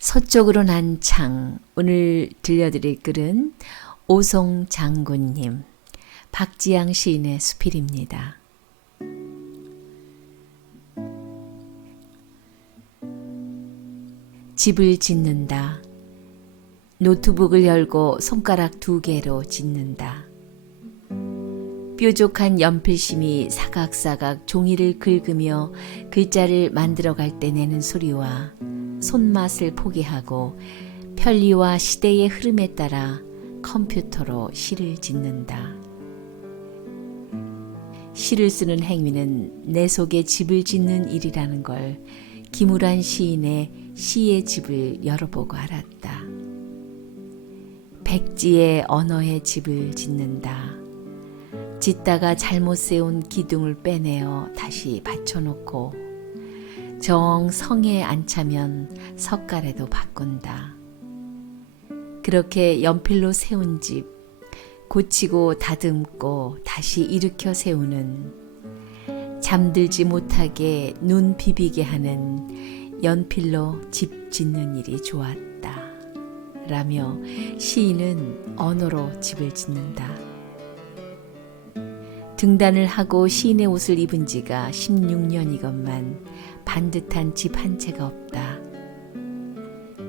서쪽으로 난 창. 오늘 들려드릴 글은 오송장군님, 박지양 시인의 수필입니다. 집을 짓는다. 노트북을 열고 손가락 2개로 짓는다. 뾰족한 연필심이 사각사각 종이를 긁으며 글자를 만들어갈 때 내는 소리와 손맛을 포기하고 편리와 시대의 흐름에 따라 컴퓨터로 시를 짓는다. 시를 쓰는 행위는 내 속에 집을 짓는 일이라는 걸 김우란 시인의 시의 집을 열어보고 알았다. 백지의 언어의 집을 짓는다. 짓다가 잘못 세운 기둥을 빼내어 다시 받쳐놓고 정 성에 안 차면 석가래도 바꾼다. 그렇게 연필로 세운 집, 고치고 다듬고 다시 일으켜 세우는, 잠들지 못하게 눈 비비게 하는 연필로 집 짓는 일이 좋았다. 라며 시인은 언어로 집을 짓는다. 등단을 하고 시인의 옷을 입은 지가 16년이건만 반듯한 집 한 채가 없다.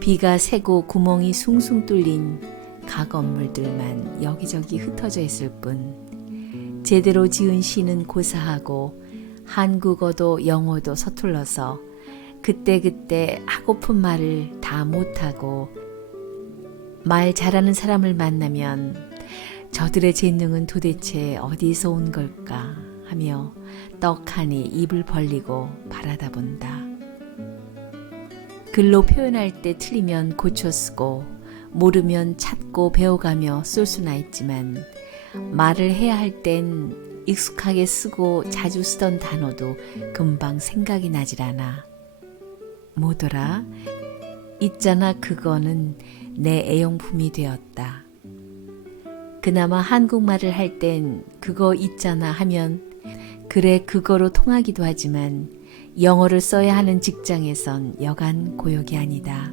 비가 새고 구멍이 숭숭 뚫린 가건물들만 여기저기 흩어져 있을 뿐 제대로 지은 시는 고사하고 한국어도 영어도 서툴러서 그때그때 하고픈 말을 다 못하고 말 잘하는 사람을 만나면 저들의 재능은 도대체 어디서 온 걸까 하며 떡하니 입을 벌리고 바라다 본다. 글로 표현할 때 틀리면 고쳐 쓰고 모르면 찾고 배워가며 쓸 수나 있지만 말을 해야 할 땐 익숙하게 쓰고 자주 쓰던 단어도 금방 생각이 나질 않아. 뭐더라? 있잖아 그거는 내 애용품이 되었다. 그나마 한국말을 할 땐 그거 있잖아 하면 그래 그거로 통하기도 하지만 영어를 써야 하는 직장에선 여간 고역이 아니다.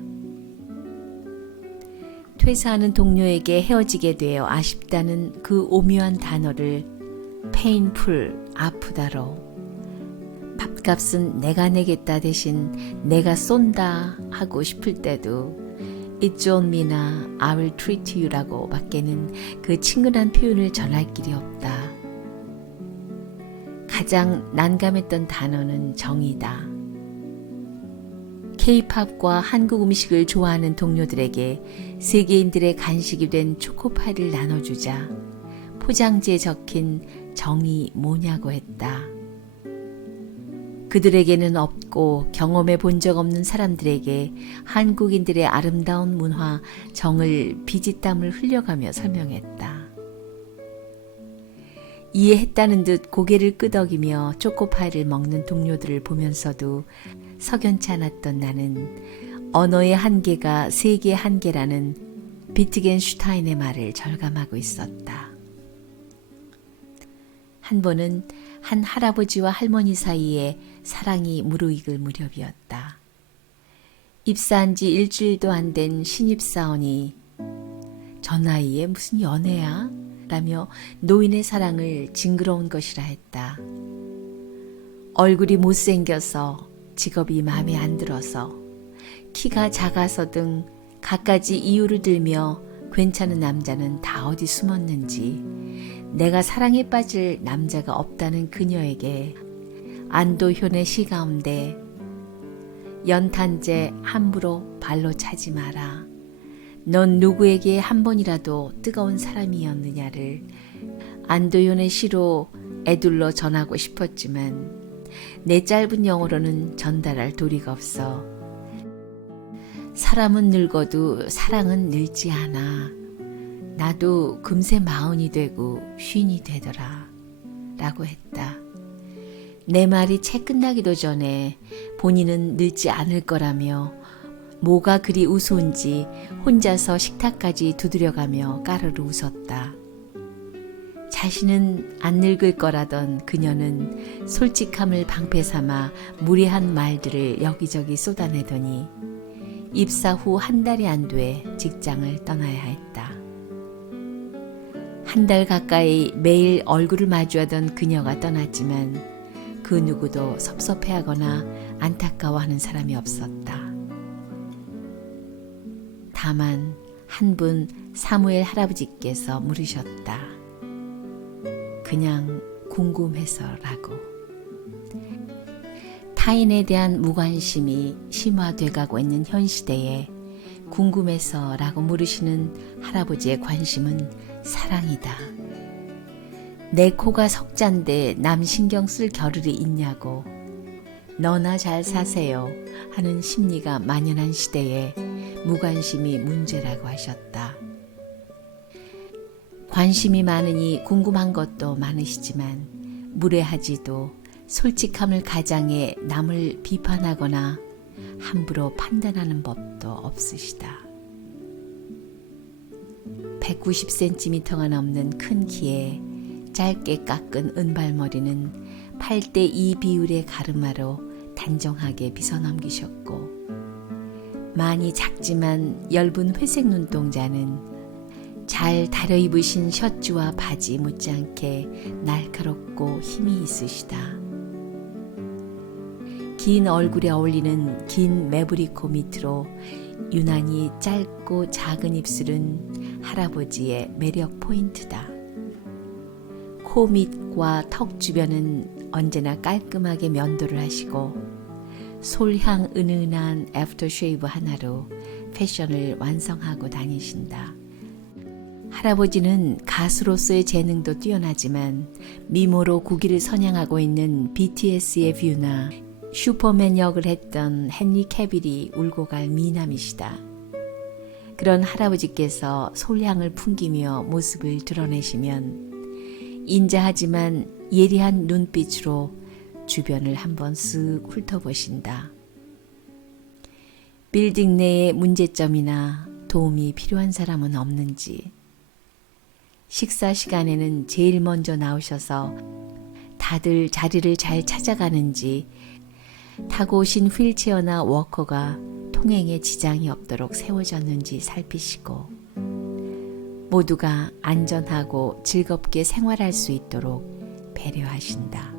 퇴사하는 동료에게 헤어지게 되어 아쉽다는 그 오묘한 단어를 painful, 아프다로 밥값은 내가 내겠다 대신 내가 쏜다 하고 싶을 때도 It's on me나 I will treat you라고 밖에는 그 친근한 표현을 전할 길이 없다. 가장 난감했던 단어는 정이다. K-팝과 한국 음식을 좋아하는 동료들에게 세계인들의 간식이 된 초코파이를 나눠주자 포장지에 적힌 정이 뭐냐고 했다. 그들에게는 없고 경험해 본 적 없는 사람들에게 한국인들의 아름다운 문화 정을 비지땀을 흘려가며 설명했다. 이해했다는 듯 고개를 끄덕이며 초코파이를 먹는 동료들을 보면서도 석연치 않았던 나는 언어의 한계가 세계의 한계라는 비트겐슈타인의 말을 절감하고 있었다. 한 번은 한 할아버지와 할머니 사이에 사랑이 무르익을 무렵이었다. 입사한 지 일주일도 안 된 신입사원이 저 나이에 무슨 연애야? 라며 노인의 사랑을 징그러운 것이라 했다. 얼굴이 못생겨서 직업이 마음에 안 들어서 키가 작아서 등 갖가지 이유를 들며 괜찮은 남자는 다 어디 숨었는지 내가 사랑에 빠질 남자가 없다는 그녀에게 안도현의 시 가운데 연탄재 함부로 발로 차지 마라. 넌 누구에게 한 번이라도 뜨거운 사람이었느냐를 안도현의 시로 애둘러 전하고 싶었지만 내 짧은 영어로는 전달할 도리가 없어. 사람은 늙어도 사랑은 늙지 않아. 나도 금세 40이 되고 50이 되더라 라고 했다. 내 말이 채 끝나기도 전에 본인은 늙지 않을 거라며 뭐가 그리 우스운지 혼자서 식탁까지 두드려가며 까르르 웃었다. 자신은 안 늙을 거라던 그녀는 솔직함을 방패 삼아 무례한 말들을 여기저기 쏟아내더니 입사 후 한 달이 안 돼 직장을 떠나야 했다. 한 달 가까이 매일 얼굴을 마주하던 그녀가 떠났지만 그 누구도 섭섭해하거나 안타까워하는 사람이 없었다. 다만 한 분 사무엘 할아버지께서 물으셨다. 그냥 궁금해서라고. 타인에 대한 무관심이 심화돼 가고 있는 현 시대에 궁금해서라고 물으시는 할아버지의 관심은 사랑이다. 내 코가 석잔데 남 신경 쓸 겨를이 있냐고, 너나 잘 사세요 하는 심리가 만연한 시대에 무관심이 문제라고 하셨다. 관심이 많으니 궁금한 것도 많으시지만 무례하지도 솔직함을 가장해 남을 비판하거나 함부로 판단하는 법도 없으시다. 190cm가 넘는 큰 키에 짧게 깎은 은발머리는 8:2 비율의 가르마로 단정하게 빗어넘기셨고, 많이 작지만 엷은 회색 눈동자는 잘 다려입으신 셔츠와 바지 못지않게 날카롭고 힘이 있으시다. 긴 얼굴에 어울리는 긴 매부리코 밑으로 유난히 짧고 작은 입술은 할아버지의 매력 포인트다. 코 밑과 턱 주변은 언제나 깔끔하게 면도를 하시고 솔향 은은한 애프터쉐이브 하나로 패션을 완성하고 다니신다. 할아버지는 가수로서의 재능도 뛰어나지만 미모로 국위를 선양하고 있는 BTS의 뷰나 슈퍼맨 역을 했던 헨리 캐빌이 울고 갈 미남이시다. 그런 할아버지께서 솔향을 풍기며 모습을 드러내시면 인자하지만 예리한 눈빛으로 주변을 한번 쓱 훑어보신다. 빌딩 내에 문제점이나 도움이 필요한 사람은 없는지, 식사 시간에는 제일 먼저 나오셔서 다들 자리를 잘 찾아가는지, 타고 오신 휠체어나 워커가 통행에 지장이 없도록 세워졌는지 살피시고, 모두가 안전하고 즐겁게 생활할 수 있도록 배려하신다.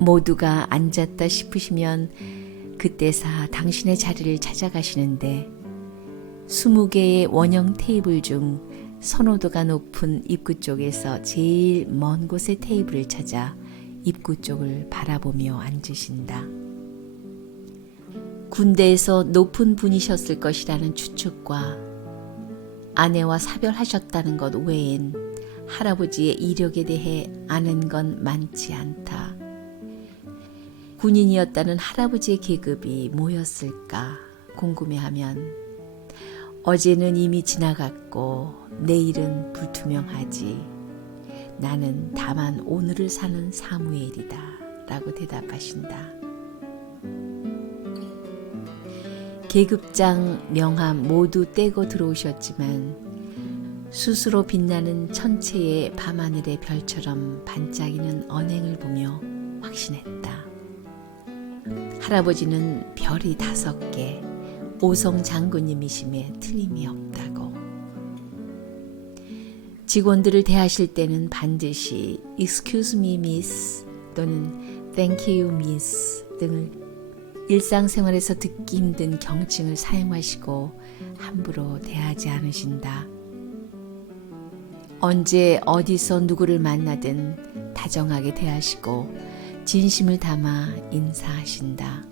모두가 앉았다 싶으시면 그때사 당신의 자리를 찾아가시는데 20개의 원형 테이블 중 선호도가 높은 입구 쪽에서 제일 먼 곳의 테이블을 찾아 입구 쪽을 바라보며 앉으신다. 군대에서 높은 분이셨을 것이라는 추측과 아내와 사별하셨다는 것 외엔 할아버지의 이력에 대해 아는 건 많지 않다. 군인이었다는 할아버지의 계급이 뭐였을까 궁금해하면 어제는 이미 지나갔고 내일은 불투명하지. 나는 다만 오늘을 사는 사무엘이다 라고 대답하신다. 계급장, 명함 모두 떼고 들어오셨지만 스스로 빛나는 천체의 밤하늘의 별처럼 반짝이는 언행을 보며 확신했다. 할아버지는 별이 5개, 오성 장군님이심에 틀림이 없다고. 직원들을 대하실 때는 반드시 Excuse me, miss 또는 Thank you, miss 등을 일상생활에서 듣기 힘든 경칭을 사용하시고 함부로 대하지 않으신다. 언제 어디서 누구를 만나든 다정하게 대하시고 진심을 담아 인사하신다.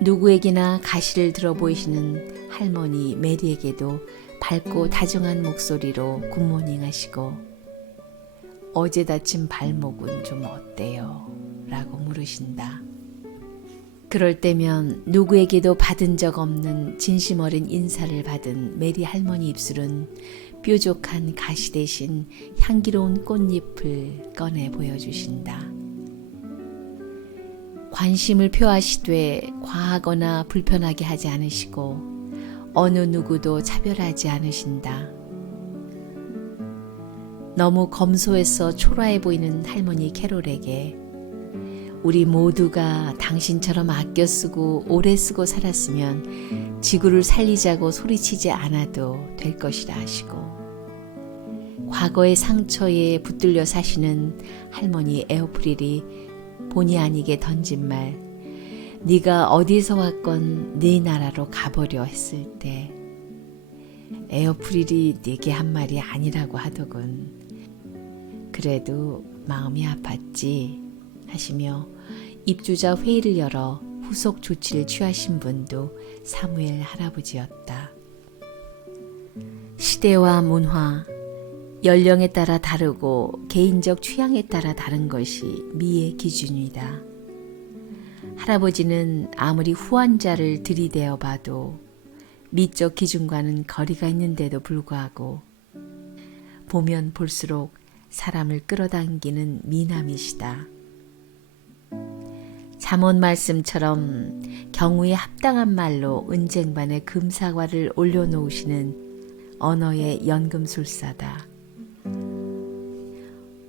누구에게나 가시를 들어 보이시는 할머니 메리에게도 밝고 다정한 목소리로 굿모닝 하시고 어제 다친 발목은 좀 어때요? 라고 물으신다. 그럴 때면 누구에게도 받은 적 없는 진심 어린 인사를 받은 메리 할머니 입술은 뾰족한 가시 대신 향기로운 꽃잎을 꺼내 보여주신다. 관심을 표하시되 과하거나 불편하게 하지 않으시고 어느 누구도 차별하지 않으신다. 너무 검소해서 초라해 보이는 할머니 캐롤에게 우리 모두가 당신처럼 아껴 쓰고 오래 쓰고 살았으면 지구를 살리자고 소리치지 않아도 될 것이라 하시고, 과거의 상처에 붙들려 사시는 할머니 에오프릴이 본의 아니게 던진 말, 네가 어디서 왔건 네 나라로 가버려 했을 때 에오프릴이 네게 한 말이 아니라고 하더군. 그래도 마음이 아팠지 하시며 입주자 회의를 열어 후속 조치를 취하신 분도 사무엘 할아버지였다. 시대와 문화, 연령에 따라 다르고 개인적 취향에 따라 다른 것이 미의 기준이다. 할아버지는 아무리 후한자를 들이대어 봐도 미적 기준과는 거리가 있는데도 불구하고 보면 볼수록 사람을 끌어당기는 미남이시다. 잠언 말씀처럼 경우에 합당한 말로 은쟁반에 금사과를 올려놓으시는 언어의 연금술사다.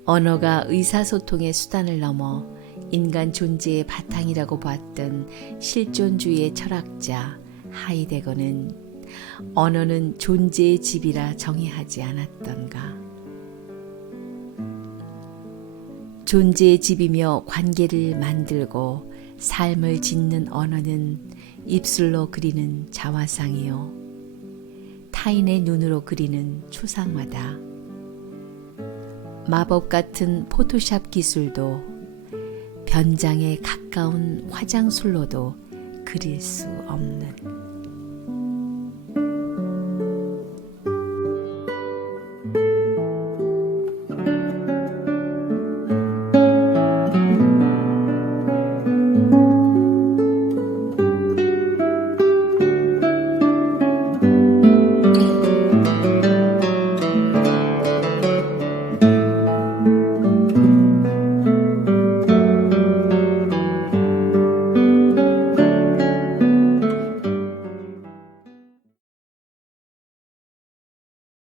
언어가 의사소통의 수단을 넘어 인간 존재의 바탕이라고 봤던 실존주의의 철학자 하이데거는 언어는 존재의 집이라 정의하지 않았던가. 존재의 집이며 관계를 만들고 삶을 짓는 언어는 입술로 그리는 자화상이요, 타인의 눈으로 그리는 초상화다. 마법 같은 포토샵 기술도 변장에 가까운 화장술로도 그릴 수 없는